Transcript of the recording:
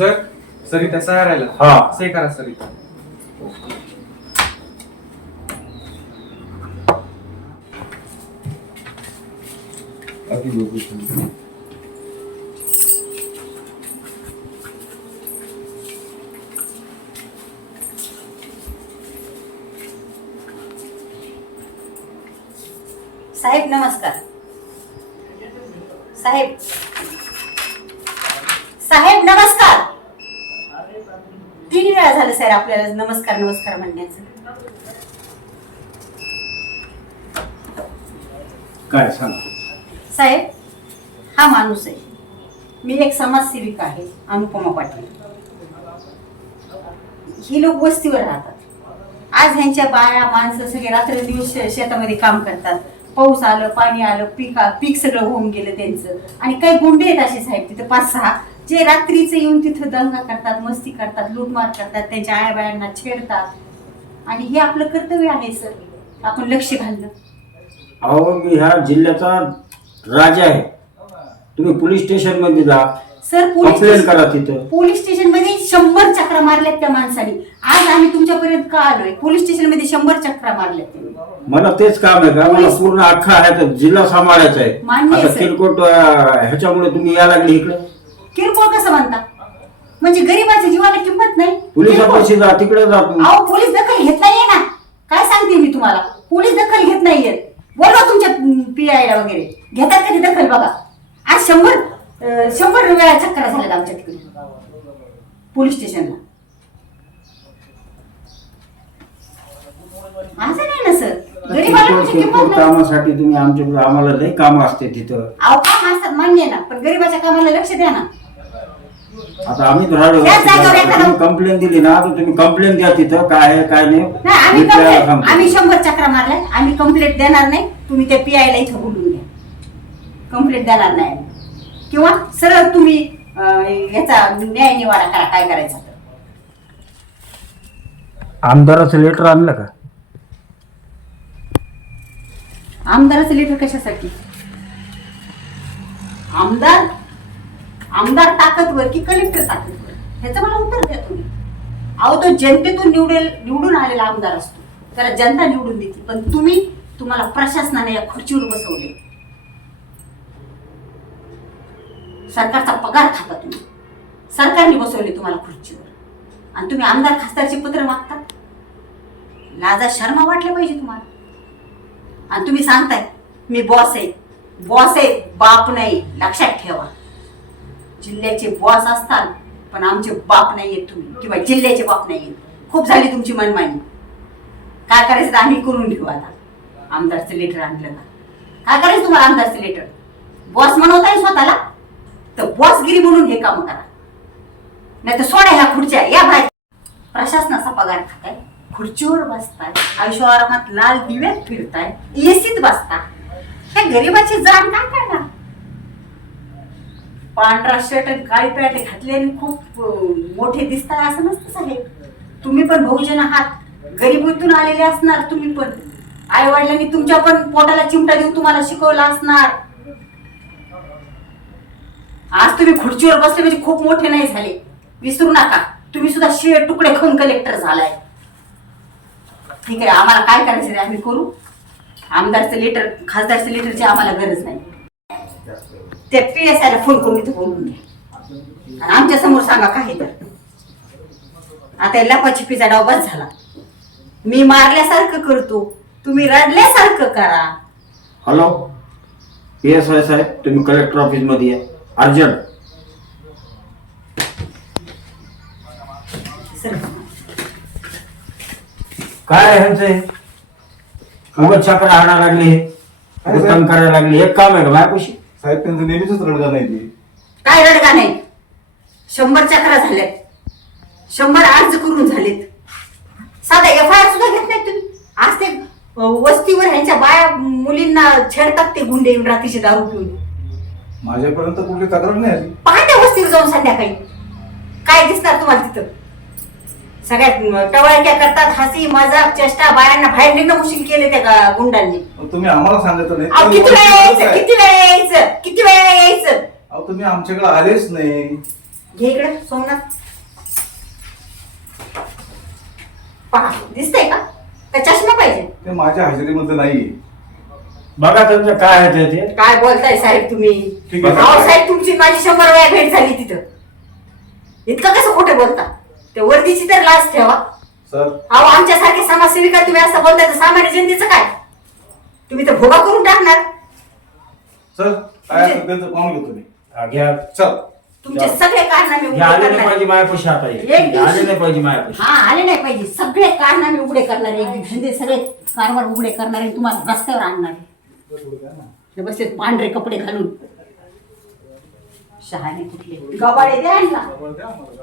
Sir Sarita सहा राहिला हा. सही करा सरिता. साहेब नमस्कार. साहेब साहेब नमस्कार. 3 वेळा झालं सर आपल्याला नमस्कार नमस्कार म्हणण्याचं. काय सांग. साहेब हा माणूस आहे. मी एक समाजसेविका आहे अनुपमा पाटील. ही लोक वस्तीवर राहतात. आज ह्यांच्या बाया माणसं सगळे रात्रंदिवस शेतामध्ये काम करतात. पाऊस आलं पाणी आलं पीक सगळं होऊन गेलं त्यांचं. आणि काही गुंडे आहेत असे साहेब तिथं 5-6 जे रात्रीचे येऊन तिथं दंगा करतात मस्ती करतात लूटमार करतात त्यांच्या आया बायांना छेडतात. आणि हे आपलं कर्तव्य आहे सर आपण लक्ष घालणं. अहो मी ह्या जिल्ह्याचा राजा आहे. तुम्ही पोलीस स्टेशन मध्ये जा सर. कंप्लेंट करा तिथं. पोलीस स्टेशन मध्ये 100 चक्रा मारल्यात त्या माणसाने. आज आम्ही तुमच्यापर्यंत का आलोय. पोलीस स्टेशन मध्ये 100 चक्रा मारल्यात त्यांनी. मला तेच काम आहे का. मला पूर्ण अख्खा आहे जिल्हा सांभाळायचा आहे. मान्य आहे आता सर. किरकोट ह्याच्यामुळे तुम्ही या लागले इकडे. किरकोळ कसं म्हणता म्हणजे गरीबाच्या जीवाला किंमत नाही. पोलिसापाशी जा तिकडे जा तू. अहो पोलीस दखल घेत नाहीये ना. काय सांगते मी तुम्हाला. पोलीस दखल घेत नाहीये. बोलवा तुमच्या PI वगैरे घेतात कधी दखल बघा. आज 100 वेळा चक्रा झाल्यात आमच्या तिकडे पोलीस स्टेशनला. असं नाही ना सर. गरीबाला तुमची किंमत किरकोळ नाही. कामासाठी तुम्ही आमच्याकडे आम्हाला लई काम असते तिथं. अहो काम असतात मान्य आहे ना पण गरीबाच्या कामाला लक्ष द्या ना. आता आम्ही राहिलो त्याच जागेवर एखादं- तुम्ही कंप्लेंट दिली ना तर तुम्ही कंप्लेंट द्या तिथं काय आहे काय नाही. नाही मी त्याला सांगतो. आम्ही 100 चक्रा मारल्या. आम्ही कंप्लेंट देणार नाही. तुम्ही त्या PI ला इथं बोलून घ्या. कंप्लेंट देणार नाही किंवा सरळ तुम्ही याचा न्याय निवाडा करा काय करायचं तर. आमदाराचं लेटर आणलं का. आमदाराचं लेटर कशासाठी. आमदार ताकदवर की कलेक्टर ताकदवर ह्याचं मला उत्तर द्या तुम्ही. अहो तो जनतेतून निवडून आलेला आमदार असतो. त्याला जनता निवडून देते. पण तुम्हाला प्रशासनाने या खुर्चीवर बसवले. सरकारचा पगार खाता तुम्ही. सरकारने बसवले तुम्हाला खुर्चीवर आणि तुम्ही आमदार खासदारचे पत्र मागता. लाजा शर्मा वाटले पाहिजे तुम्हाला. आणि तुम्ही सांगताय मी बॉस आहे बाप नाही. लक्षात ठेवा जिल्ह्याचे बॉस असतात पण आमचे बाप नाहीयेत तुम्ही किंवा जिल्ह्याचे बाप नाहीयेत. खूप झाली तुमची मनमानी. काय करायचं आम्ही करून घेऊ. आता आमदारचं लेटर आणलं का काय करायचं तुम्हाला. आमदारचं लेटर बॉस म्हणवताय स्वतःला तर बॉसगिरी म्हणून हे काम करा. नाही तर सोडा ह्या खुर्च्या या बाहेर. प्रशासनाचा पगार खाताय खुर्चीवर बसताय आयुष्यआरामात लाल दिव्यात फिरताय एसीत बसता. त्या गरीबाची जाण काय करणार. पांढरा शर्ट आणि काळी पॅन्ट घातल्याने खूप मोठे दिसताय असं नसतं साहेब. तुम्ही पण बहुजन आहात. गरिबीतून आलेले असणार तुम्ही पण. आई वडिलांनी तुमच्या पण पोटाला चिमटा देऊन तुम्हाला शिकवलं असणार. आज तुम्ही खुर्चीवर बसले म्हणजे खूप मोठे नाही झाले. विसरू नका तुम्ही सुद्धा शिळे तुकडे खाऊन कलेक्टर झालाय. ठीक आहे आम्हाला काय करायचं आम्ही करू. आमदारचं लेटर खासदारचं लेटरची आम्हाला गरज नाही. त्या PSI ला फोन करून इथं बोलून घ्या आणि आमच्या समोर सांगा काही तर. आता लपाछपीचा डाव बस झाला. मी मारल्यासारखं करतो तुम्ही रडल्यासारखं करा. हॅलो PSI साहेब तुम्ही कलेक्टर ऑफिस मध्ये या अर्जंट. काय ह्यांचे उगाच चक्र हाणा लागले तंग करायला लागले. एक काम आहे का माझ्यापाशी. साहेब त्यांचं नेहमीच रडगा नाही ते. काय रडगा नाही. 100 चक्रा झाल्यात. 100 अर्ज करून झालेत. साधा FIR सुद्धा घेत नाही तुम्ही. आज ते वस्तीवर ह्यांच्या बाया मुलींना छेडतात ते गुंडे येऊन रात्रीची दारू पिऊन. माझ्यापर्यंत कुठली तक्रार नाही आली. पाहत्या वस्तीवर जाऊन संध्याकाळी काय दिसणार तुम्हाला तिथं. सगळ्यात टवाळक्या करतात हसी मजाक चेष्टा. बायांना बाहेर निघणं मुश्किल केले त्या गुंडांनी. तुम्ही आम्हाला सांगितलं नाही. किती वेळा यायचं. अहो तुम्ही आमच्याकडे आलेच नाही. घे इकडे सोमनाथ. पहा दिसतंय का चष्मा पाहिजे? ते माझ्या हजेरीमध्ये नाहीये. बघा तुमचं काय आहे ते. काय बोलताय साहेब तुम्ही? ठीक आहे. अहो साहेब तुमची माझी 100 वेळा भेट झाली तिथं. इतकं कसं खोटं बोलता? त्या वर्दीची तर लाज ठेवा. सर अहो आमच्यासारखे समाजसेविका तुम्ही असं बोलताय तर सामान्य जनतेचं काय? तुम्ही तर भोगा करून टाकणार. सर काय असेल त्यांचं पाहून घेतो मी. घ्या. चल तुमचे सगळे कारनामे उघडे आले नाही करणार. पाहिजे मायापाशी आता हे. एक दिवशी- आले नाही पाहिजे मायापाशी. हा आले नाही पाहिजे. सगळे कारनामे उघडे करणारे एक दिवशी सगळे कारभार उघडे करणारे तुम्हाला रस्त्यावर आणणारे. हे बसले पांढरे कपडे घालून शहाणे कुठले गबाळे द्या आणला. द्या मला.